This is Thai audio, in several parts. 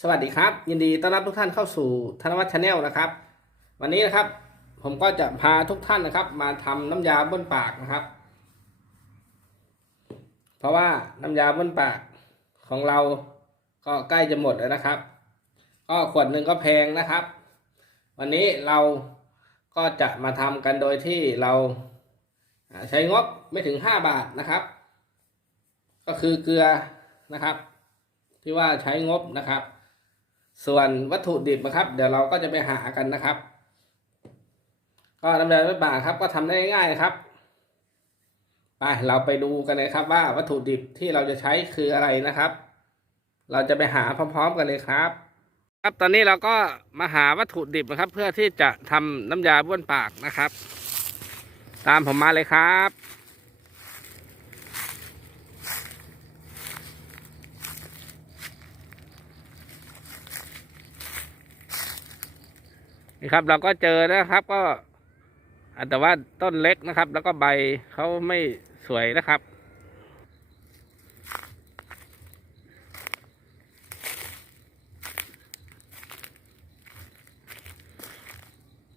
สวัสดีครับ ยินดีต้อนรับทุกท่านเข้าสู่ธนวัฒน์ชาแนลนะครับ วันนี้นะครับ ผมก็จะพาทุกท่านนะครับ มาทำน้ำยาบ้วนปากนะครับ เพราะว่าน้ำยาบ้วนปากของเราก็ใกล้จะหมดแล้วนะครับ ก็ขวดหนึ่งก็แพงนะครับ วันนี้เราก็จะมาทำกันโดยที่เราอ่าใช้งบไม่ถึง 5 บาทนะครับ ก็คือเกลือนะครับ ที่ว่าใช้งบนะครับ ส่วนวัตถุดิบนะครับ เดี๋ยวเราก็จะไปหากันนะครับ ก็ดำเนินไม่บากครับ ก็ทำได้ง่ายๆครับไปเราไปดูกันเลยครับว่าวัตถุดิบที่เราจะใช้คืออะไรนะครับ เราจะไปหาพร้อม ๆ กันเลยครับ ครับตอนนี้เราก็มาหาวัตถุดิบนะครับ เพื่อที่จะทำน้ำยาบ้วนปากนะครับ ตามผมมาเลยครับ นี่ครับ เราก็เจอนะครับ ก็อ่าแต่ว่าต้นเล็กนะครับ แล้วก็ใบเขาไม่สวยนะครับ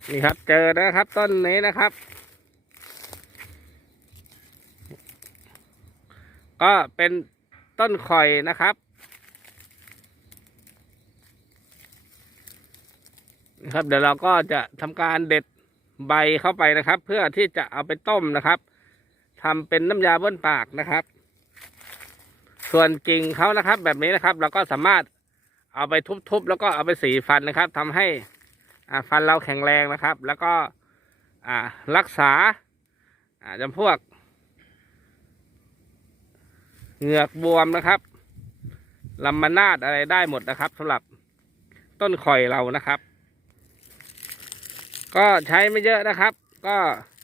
นี่ครับ เจอนะครับ ต้นนี้นะครับ ก็เป็นต้นข่อยนะครับ นะ ครับเดี๋ยวเราก็จะทำการเด็ดใบเข้าไปนะครับ เพื่อที่จะเอาไปต้มนะครับทำเป็นน้ำยาบ้วนปากนะครับ ส่วนกิ่งเขานะครับ แบบนี้นะครับ เราก็สามารถเอาไปทุบๆแล้วก็เอาไปสีฟันนะครับทำให้อฟันเราแข็งแรงนะครับ แล้วก็อ่ารักษาอ่าจำพวกเหงือกบวมนะครับลำมานาดอะไรได้หมดนะครับสำหรับต้นข่อยเรานะครับ ก็ใช้ไม่เยอะนะครับ ก็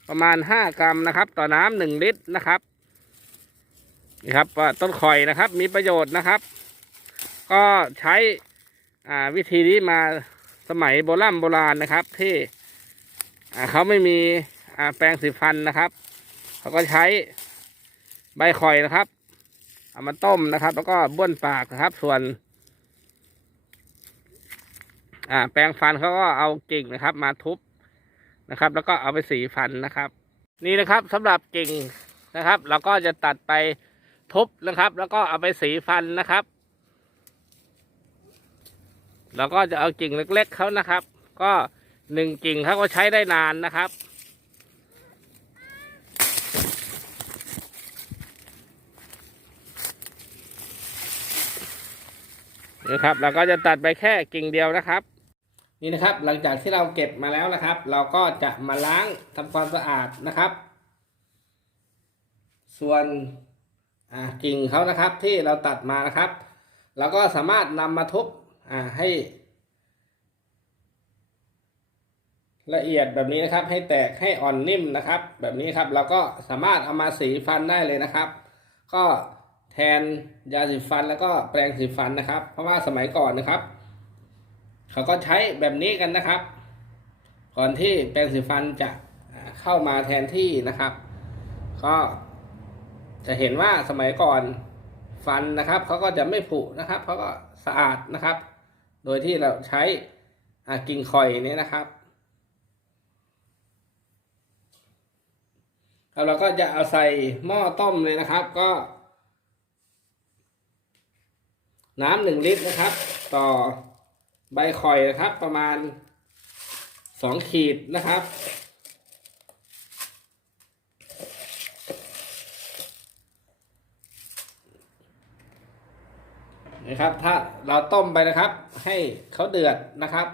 ประมาณห้ากรัมนะครับ ต่อน้ำหนึ่งลิตรนะครับนี่ครับต้นข่อยนะครับ มีประโยชน์นะครับ ก็ใช้วิธีนี้มาสมัยโบราณโบราณนะครับ ที่เขาไม่มีแปรงสีฟันนะครับเขาก็ใช้ใบข่อยนะครับเอามาต้มนะครับ แล้วก็บ้วนปากนะครับ ส่วน อ่า แปรงฟันเขาก็เอากิ่งนะครับ มาทุบ นะครับ แล้วก็เอาไปสีฟันนะครับ นี่นะครับสำหรับกิ่งนะครับ เราก็จะตัดไปทุบนะครับ แล้วก็เอาไปสีฟันนะครับเราก็จะเอากิ่งเล็ก ๆเขานะครับ ก็หนึ่งกิ่งเขาก็ใช้ได้นานนะครับนี่ครับเราก็จะตัดไปแค่กิ่งเดียวนะครับ นี่นะครับ หลังจากที่เราเก็บมาแล้วนะครับ เราก็จะมาล้างทำความสะอาดนะครับ ส่วนกิ่งเขานะครับที่เราตัดมานะครับ เราก็สามารถนำมาทุบให้ละเอียดแบบนี้นะครับ ให้แตกให้อ่อนนิ่มนะครับ แบบนี้ครับเราก็สามารถเอามาสีฟันได้เลยนะครับ ก็แทนยาสีฟันแล้วก็แปรงสีฟันนะครับ เพราะว่าสมัยก่อนนะครับ เขาก็ใช้แบบนี้กันนะครับ ก่อนที่แปรงสีฟันจะเข้ามาแทนที่นะครับ ก็จะเห็นว่าสมัยก่อนฟันนะครับเขาก็จะไม่ผุนะครับเขาก็สะอาดนะครับ โดยที่เราใช้กิ่งข่อยนี้นะครับแล้วเราก็จะเอาใส่หม้อต้มเลยนะครับ ก็ น้ำหนึ่งลิตรนะครับ ต่อ ใบข่อยนะครับ ประมาณสองขีดนะครับ นะครับ ถ้าเราต้มไปนะครับ ให้เขาเดือดนะครับ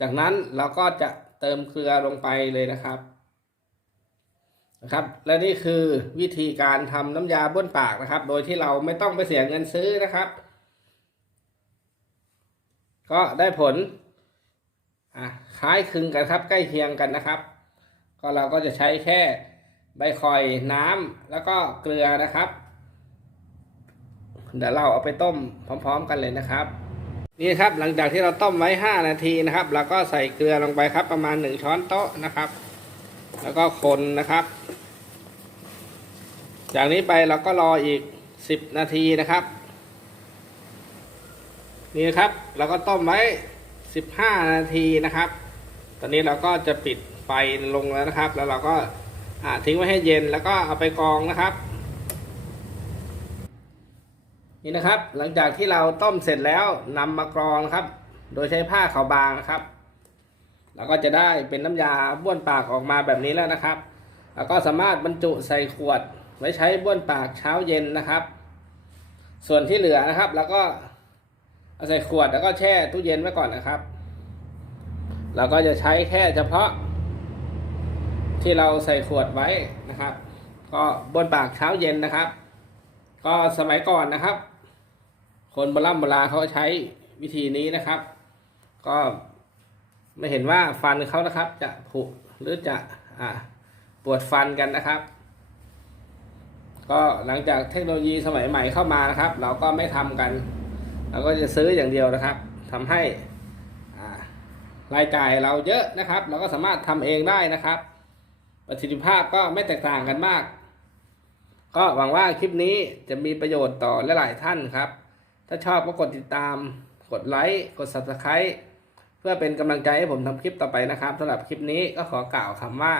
จากนั้นเราก็จะเติมเกลือลงไปเลยนะครับนะครับ และนี่คือวิธีการทำน้ำยาบ้วนปากนะครับ โดยที่เราไม่ต้องไปเสียเงินซื้อนะครับ ก็ได้ผลคล้ายคลึงกันครับใกล้เคียงกันนะครับ ก็เราก็จะใช้แค่ใบข่อยน้ำแล้วก็เกลือนะครับ เดี๋ยวเราเอาไปต้มพร้อม ๆ กันเลยนะครับ นี่ครับหลังจากที่เราต้มไว้ 5 นาทีนะครับเราก็ใส่เกลือลงไปครับประมาณ 1 ช้อนโต๊ะนะครับ แล้วก็คนนะครับ จากนี้ไปเราก็รออีก 10 นาทีนะครับ นี่นะครับเราก็ต้มไว้ 15 นาทีนะครับ ตอนนี้เราก็จะปิดไฟลงแล้วนะครับ แล้วเราก็ทิ้งไว้ให้เย็นแล้วก็เอาไปกรองนะครับ นี่นะครับ หลังจากที่เราต้มเสร็จแล้วนำมากรองนะครับ โดยใช้ผ้าขาวบางนะครับแล้วก็จะได้เป็นน้ำยาบ้วนปากออกมาแบบนี้แล้วนะครับ แล้วก็สามารถบรรจุใส่ขวด ไว้ใช้บ้วนปากเช้าเย็นนะครับ ส่วนที่เหลือนะครับ แล้วก็ เอาใส่ขวดแล้วก็แช่ตู้เย็นไว้ก่อนนะครับ เราก็จะใช้แค่เฉพาะ ที่เราใส่ขวดไว้นะครับ ก็บนปากเช้าเย็นนะครับ ก็สมัยก่อนนะครับ คนโบราณโบราณเขาใช้วิธีนี้นะครับ ก็ไม่เห็นว่าฟันเขานะครับ จะผุหรือจะอ่าปวดฟันกันนะครับ ก็หลังจากเทคโนโลยีสมัยใหม่เข้ามานะครับ เราก็ไม่ทำกัน เราก็จะซื้ออย่างเดียวนะครับทำให้รายจ่ายเราเยอะนะครับ เราก็สามารถทำเองได้นะครับ ประสิทธิภาพก็ไม่แตกต่างกันมาก ก็หวังว่าคลิปนี้จะมีประโยชน์ต่อหลายๆท่านครับ ถ้าชอบก็กดติดตาม กดไลค์กด subscribe เพื่อเป็นกำลังใจให้ผมทำคลิปต่อไปนะครับสำหรับคลิปนี้ก็ขอกล่าวคำว่า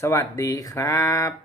สวัสดีครับ